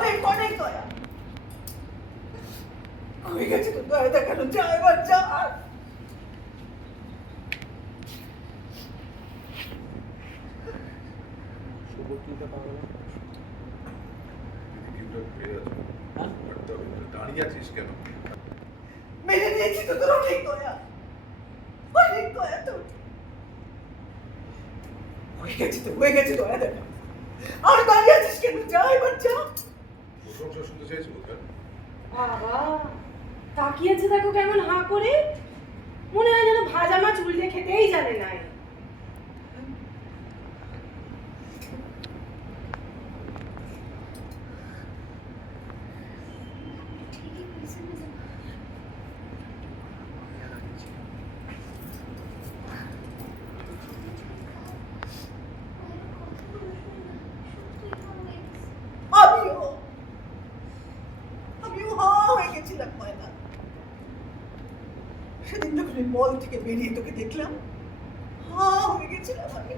অনেক অনেক দয়া। হয়ে গেছে তো দয়া দেখানো যায় এবার যা দাঁড়িয়ে আছিস কেন? মেনে নিয়েছি তো তোর অনেক দয়া। অনেক দয়া তোর হয়ে গেছে তো হয়ে গেছে দয়া দেখা আর দাঁড়িয়ে আছিস কেন? যা এবার যা প্রশংসা শুনতে চাইছি কেন? বাবা, তাকিয়েছে দেখো কেমন হাঁ করে। মনে হয় যেন ভাজা মাছ সেদিন যখন ওই মল থেকে বেরিয়ে তোকে দেখলাম হা হয়ে গেছিলাম আমি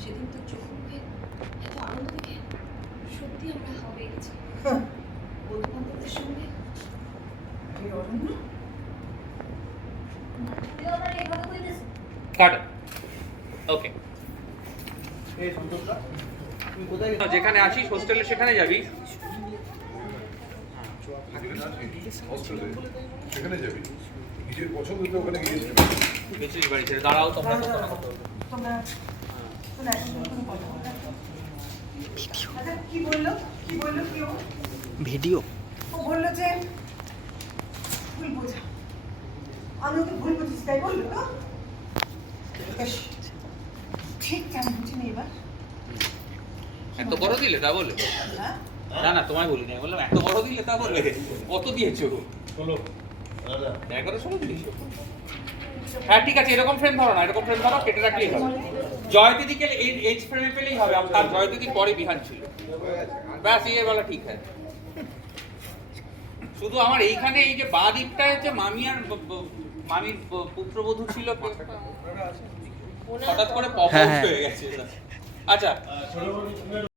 সেদিন তো চোখ মুখে এত আনন্দ দেখে সত্যি আমরা গেছি। হ্যাঁ, বন্ধু বান্ধবদের সঙ্গে অরণ্য। কাট। ওকে যেখানে আছিস হোস্টেলে সেখানে যাবি। সেখানে যাবি নিজের পছন্দ তো ওখানে গিয়েছিস বাড়ি ছেড়ে দাঁড়াও তোমরা দাঁড়া, কথা দাঁড়া। বলো। তোমরা তোমরা একসঙ্গে কোনো কথা বলো না। কি বলল কি বলল কি ভিডিও ও বলল যে ভুল বোঝা আমি ওকে ভুল বুঝেছি তাই বলল তো ঠিক কেন বুঝিনি এবার এত বড় দিলে তা বলে হ্যাঁ না না তোমায় বলিনি আমি বললাম এত বড় দিলে তা বলে কত দিয়েছ? এগারো ষোলো দিয়েছ? হ্যাঁ ঠিক আছে এরকম ফ্রেম ধরো না এরকম ফ্রেম ধরো কেটে রাখলেই হবে। জয় দিদিকে এই এইচ ফ্রেমে পেলেই হবে তার জয় দিদির পরে বিহান ছিল। ব্যাস ইয়ে বলা ঠিক আছে। শুধু আমার এইখানে এই যে বাঁ দ্বীপটা যে মামি আর মামির পুত্রবধূ ছিল হঠাৎ করে পপ হ্যাঁ, হ্যাঁ। হয়ে গেছে। আচ্ছা।